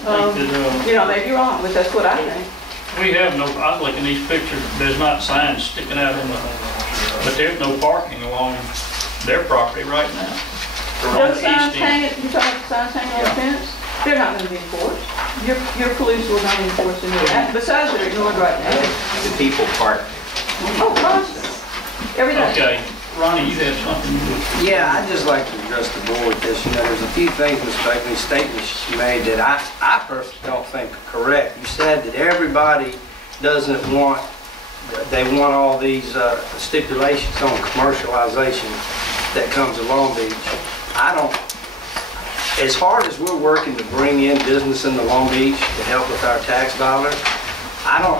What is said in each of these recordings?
You know, maybe wrong, but that's what I think. We have no, I was looking at these pictures, there's not signs sticking out in the, but there's no parking along their property right now. Those signs hanging, you talking about the signs hanging on the fence? They're not gonna be enforced. Your police will not enforce any of that. Besides, they're ignored right now. The people park. Oh, constant. Every day. Okay, Ronnie, you had something you would... Yeah, I'd just like to address the board with this. You know, there's a few things, Ms. Bagley, statements she made that I personally don't think are correct. You said that everybody doesn't want, they want all these stipulations on commercialization that comes to Long Beach. I don't, as hard as we're working to bring in business into Long Beach to help with our tax dollars,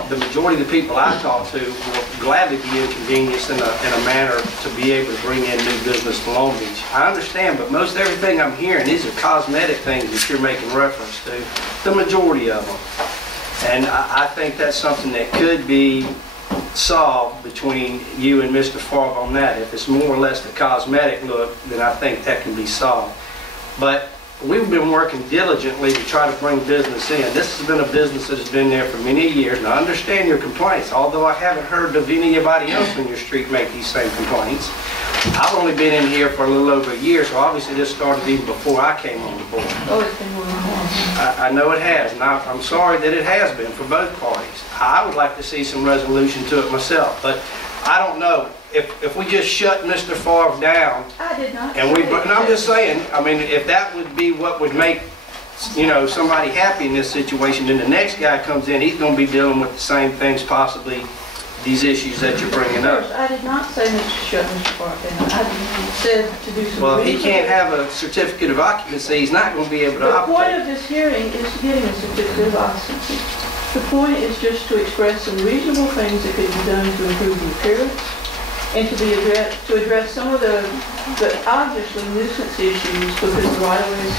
the majority of the people I talk to will gladly be inconvenienced in a manner to be able to bring in new business to Long Beach. I understand, but most everything I'm hearing, these are cosmetic things that you're making reference to, the majority of them. And I think that's something that could be solved between you and Mr. Favre on that. If it's more or less the cosmetic look, then I think that can be solved. But we've been working diligently to try to bring business in. This has been a business that has been there for many years, and I understand your complaints, although I haven't heard of anybody else on your street make these same complaints. I've only been in here for a little over a year, so obviously this started even before I came on the board. Oh, it's been more than one. I know it has, and I'm sorry that it has been for both parties. I would like to see some resolution to it myself, but I don't know. If we just shut Mr. Favre down, I did not. and I'm just saying, I mean, if that would be what would make, you know, somebody happy in this situation, then the next guy comes in, he's going to be dealing with the same things, possibly these issues that you're bringing up. I did not say shut Mr. Favre down. I said to do some. Well, if he can't have a certificate of occupancy, he's not going to be able to operate. The point of this hearing is getting a certificate of occupancy. The point is just to express some reasonable things that could be done to improve the appearance and to address some of the obviously nuisance issues because the right of way is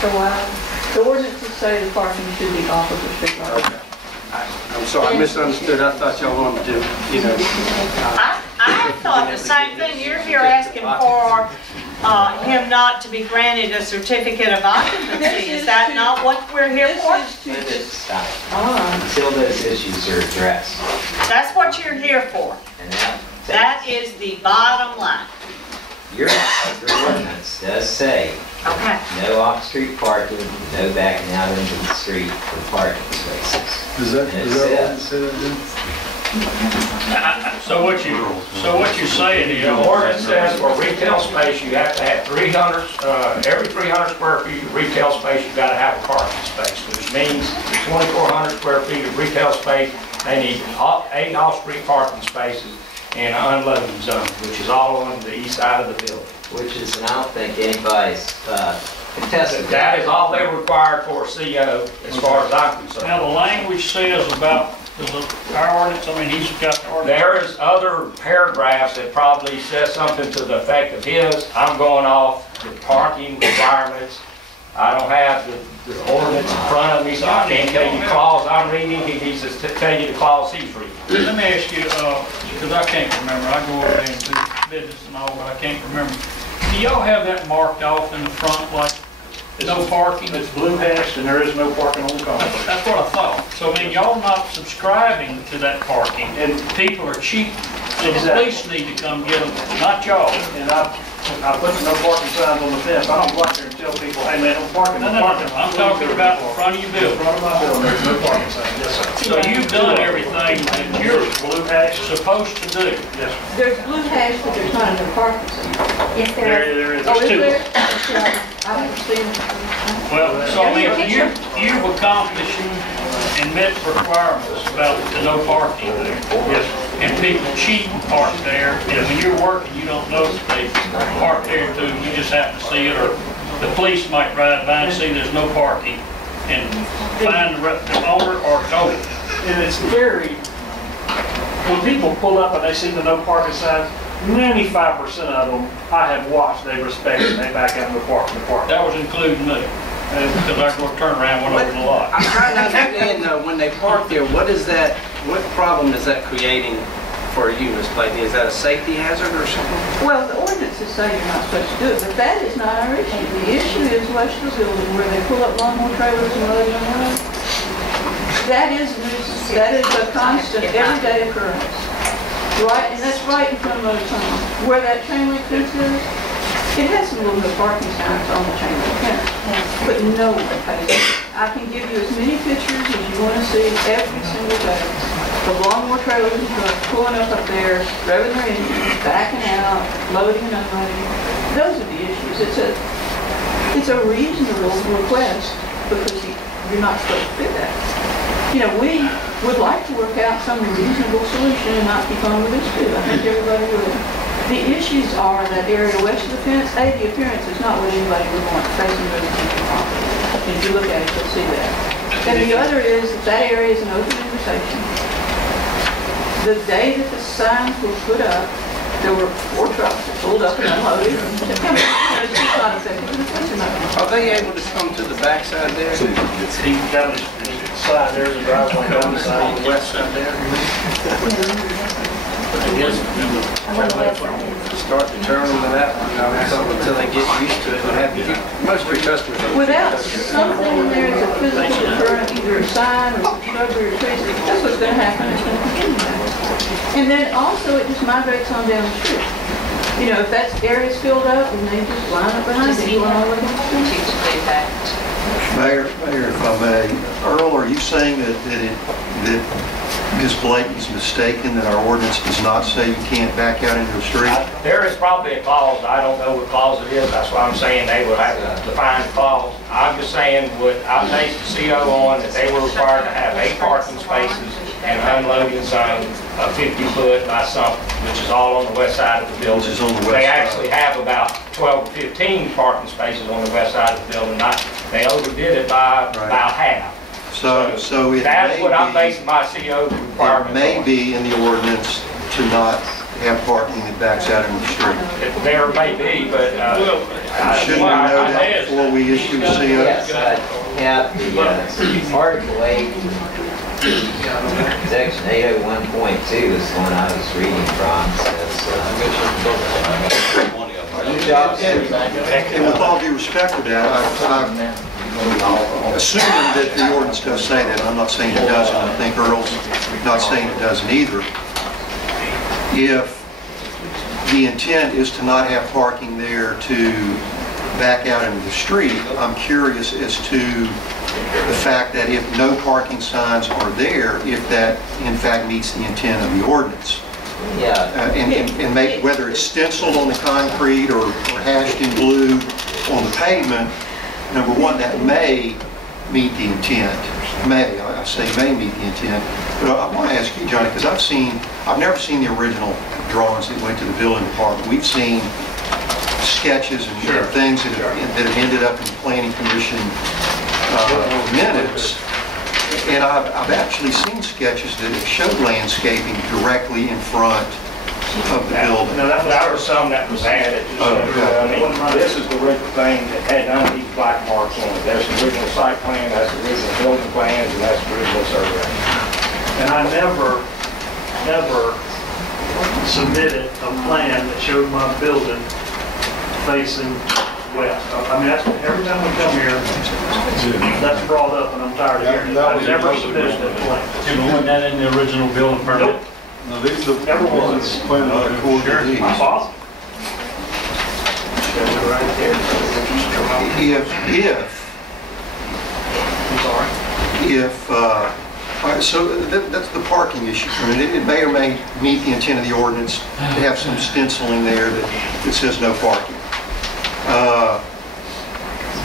so wide. The ordinances say the parking should be off of the street right. Okay. I'm sorry, I misunderstood. I thought y'all wanted to, you know. I thought the same thing. You're here asking for him not to be granted a certificate of occupancy. Is that not what we're here for? Until those issues are addressed. That's what you're here for. And that is the bottom line. Your ordinance does say Okay. no off-street parking, no backing out into the street for parking spaces. Does that say that? So what you're saying is, The ordinance says for retail space, you have to have 300, every 300 square feet of retail space, you've got to have a parking space, which means 2,400 square feet of retail space, they need 8 off-street parking spaces and an unloading zone, which is all on the east side of the building. Which is, and I don't think anybody's contested That is all they're required for a CO, as far as I'm concerned. now the language says about our ordinance, I mean, he's got the ordinance. There is other paragraphs that probably says something to the effect of his. I'm going off the parking requirements. I don't have the ordinance in front of me, so I can't tell you the clause I'm reading. He says to tell you the clause he's reading. Let me ask you, because I can't remember, I go over there and do business and all, but I can't remember. Do y'all have that marked off in the front, like, no parking? It's blue hashed and there is no parking on the corner. That's what I thought. So, I mean, y'all not subscribing to that parking, and people are cheap, so the police need to come get them, not y'all. And I put no parking signs on the fence. I don't go out there and tell people, hey man, no parking. No, I'm talking about in front of your In building. front of my building, there's no parking sign. Yes, sir. So you've done everything that you're Blue hash. supposed to do. Yes, sir. There's blue hash, but there's not enough parking. Yes, there is. There is. Oh, There's is two. there? I haven't seen it. Well, so I mean, you've accomplished and met requirements about the no parking there. Yes, sir. And people cheat and park there, and when you're working, you don't know if they park there too, you just happen to see it, or the police might ride by and see there's no parking, and find the owner or tow it. And it's very, when people pull up and they see the no parking signs, 95% of them I have watched, they respect it, and they back out in the park. That was including me, because I go turn around, went over the lot. I'm trying to understand though, when they park there, what problem is that creating for you, Ms. Blakeney? Is that a safety hazard or something? Well, the ordinances say you're not supposed to do it, but that is not our issue. The issue is west of the building where they pull up lawnmower trailers and load them on. That is a nuisance. That is a constant, everyday occurrence. Right, and that's right in front of Motor's home. Where that chain link fence is, it has some little parking signs on the chain link fence, but no one pays it. I can give you as many pictures as you want to see every single day. The lawnmower trailers and trucks pulling up there, revving their engines, backing out, loading and unloading. Those are the issues. It's a reasonable request because you're not supposed to do that. You know, we would like to work out some reasonable solution and not keep on with this too. I think everybody would. The issues are that area west of the fence. A, the appearance is not what anybody would want facing residential property. If you look at it, you'll see that. And the other is that area is an open invitation. The day that the signs were put up, there were 4 trucks that pulled up and unloaded. It's not effective. Are they able to come to the backside there? He down his side, there's a driveway down the side. On the west side there? Start to turn them to that one, until they get used to it and have to keep, most of your customers. Without something in there that's a physical deterrent, either a sign or shrubbery or trees, that's what's going to happen. It's going to continue to happen. And then also it just migrates on down the street. You know, if that area's filled up and they just line up behind it, you want to look at the street. Mayor, if I may, Earl, are you saying that Ms. Blakeney's mistaken that our ordinance does not say you can't back out into the street? There is probably a clause, I don't know what clause it is, that's why I'm saying they would have to define the clause. I'm just saying, I based the CO on that they were required to have 8 parking spaces and unloading zone of 50 foot by something, which is all on the west side of the building. Which is on the west They side. actually have about 12 to 15 parking spaces on the west side of the building. They overdid it by about half. So it That's may what I'm be, basing my CO requirements on. it may be in the ordinance to not have parking that backs out into the street. There may be, but Shouldn't we know that before we issue a CO? Yes, yeah, the Article 8, Section 801.2 is the one I was reading from, And with all due respect to that, I'm assuming that the ordinance does say that. I'm not saying it doesn't. I think Earl's not saying it doesn't either. If the intent is to not have parking there to back out into the street, I'm curious as to the fact that if no parking signs are there, if that in fact meets the intent of the ordinance. Yeah. And maybe whether it's stenciled on the concrete or hashed in blue on the pavement, number one, that may meet the intent. May, I say may meet the intent. But I want to ask you, Johnny, because I've never seen the original drawings that went to the building department. We've seen sketches and things that have ended up in planning commission minutes. And I've actually seen sketches that have showed landscaping directly in front of the building. No, that was some that was added. This is the original thing that had none of these black marks on it. There's the original site plan, that's the original building plans, and that's the original survey. And I never submitted a plan that showed my building facing west. I mean, that's, every time we come here, that's brought up, and I'm tired of hearing it. I've never submitted that plan. Wasn't that in the original building permit? Nope. No, these are Never was. Sure. Possible. Right there. All right, so that's the parking issue. I mean, it may or may meet the intent of the ordinance to have some stenciling there that says no parking.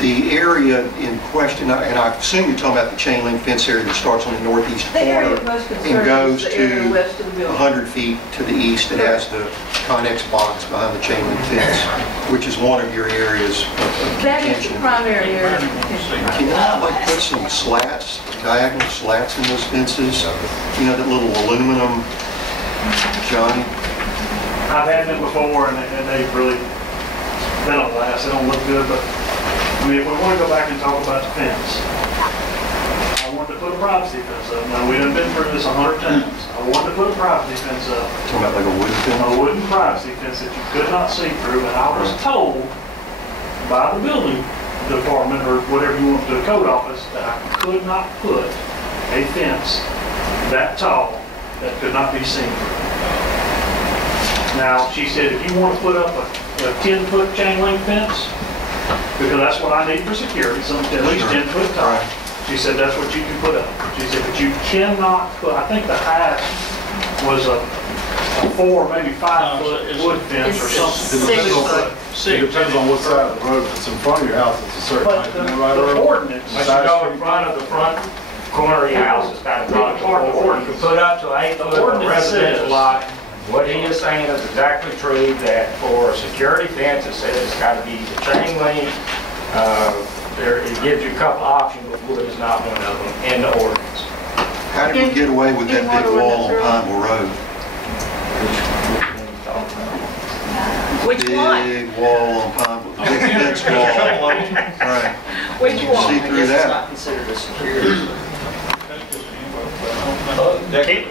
The area in question, and I assume you're talking about the chain link fence area that starts on the northeast The area corner of most and concern goes is the area to west of the building. 100 feet to the east. It has the Connex box behind the chain link fence, which is one of your areas of That is the contention. primary area. of Can contention. you not like put some slats, diagonal slats in those fences? You know, that little aluminum, Johnny? I've had them before, and they really, they don't last, they don't look good, but, I mean, if we want to go back and talk about the fence, I wanted to put a privacy fence up. Now, we done been through this 100 times. I wanted to put a privacy fence up, Talking about like a wooden fence? a wooden privacy fence that you could not see through, and I was told by the building department, or whatever you want, the code office, that I could not put a fence that tall that could not be seen through. Now, she said, if you want to put up a 10-foot chain link fence, because that's what I need for security, something at least 10 foot tall. Right. She said, that's what you can put up. She said, but you cannot put, I think the height was a 4, maybe 5 foot wood fence or something. It's 6 foot. It depends on what side of the road. If it's in front of your house, it's a certain But height. the Isn't that right, the Earl? ordinance, Once you go in front of the front corner of your house, it's got to drop to 4. You can put up to 8 foot on a residential lot. What he is saying is exactly true, that for a security fence, it says it's got to be the chain link. It gives you a couple options, but wood is not one of them in the ordinance. How did we get away with that big wall on Pineville Road? Which one? Big wall on Pineville, big fence wall. Right. Which See one? through that. not considered a security.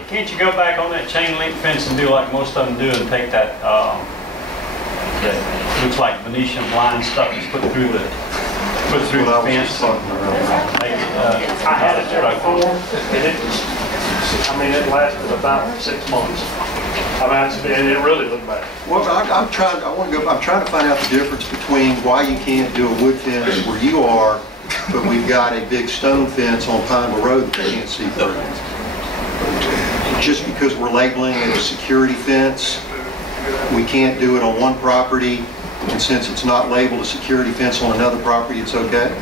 Can't you go back on that chain link fence and do like most of them do and take that, that looks like Venetian blind stuff that's put through the What I was fence? just talking about. Make it, I had it there before, and it lasted about 6 months. And it really looked bad. Well, I'm trying to find out the difference between why you can't do a wood fence where you are, but we've got a big stone fence on Pineville Road that you can't see through. Just because we're labeling it a security fence, we can't do it on one property, and since it's not labeled a security fence on another property, it's okay?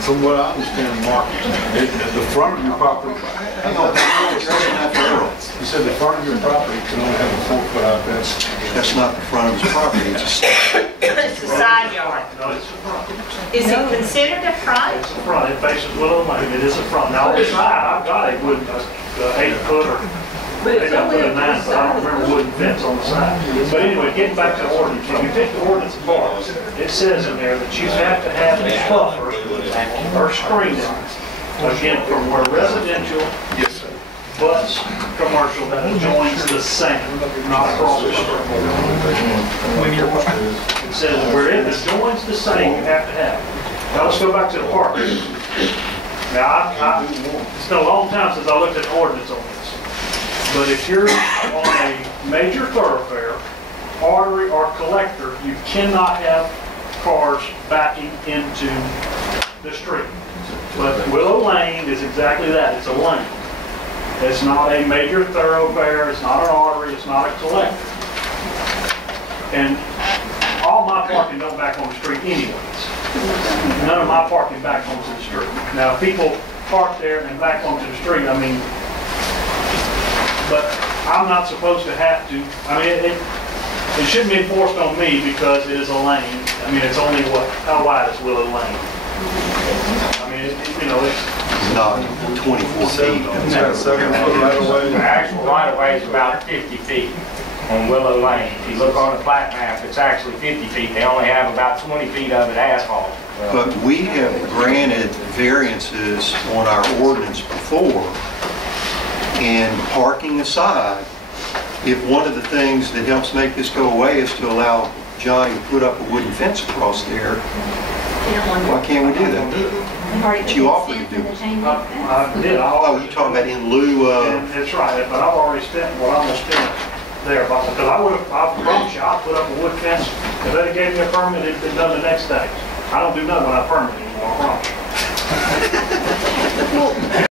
From what I understand, Mark, the front of your property, Hang on, that's not Earl. you said the front of your property can only have a 4-foot high fence. That's not the front of his property, it's a It's the side yard. No, it's the front. Is it considered a front? It's the front. It faces Willow Lane. It is the front. Now, on the side, I've got a wooden, 8 foot or maybe I put a 9 foot. I don't remember wooden fence on the side. But anyway, getting back to the ordinance, if you pick the ordinance apart, it says in there that you have to have a buffer or screening, again, from where residential butts commercial that adjoins the same, not across the street. It says where it adjoins the same, you have to have it. Now, let's go back to the park. Now, it's been a long time since I looked at the ordinance on this. But if you're on a major thoroughfare, artery or collector, you cannot have cars backing into the street. But Willow Lane is exactly that, it's a lane. It's not a major thoroughfare, it's not an artery, it's not a collector. And all my parking don't back on the street anyways. None of my parking back onto the street. Now, if people park there and back onto the street, but I'm not supposed to have to, it shouldn't be enforced on me because it is a lane. It's only how wide is Willow Lane? It's not 24 feet. It's got a 7-foot right of way. The actual right of way is about 50 feet on Willow Lane. If you look on the plat map, it's actually 50 feet. They only have about 20 feet of it asphalt. But we have granted variances on our ordinance before, and parking aside, if one of the things that helps make this go away is to allow Johnny to put up a wooden fence across there, why can't we do that? But you offered to do it. I did. Oh, you're talking about in lieu of... That's right, but I've already spent what I'm gonna spend there, because I promise you, I'll put up a wood fence. If they gave me a permit, it'd been done the next day. I don't do nothing when I permit it.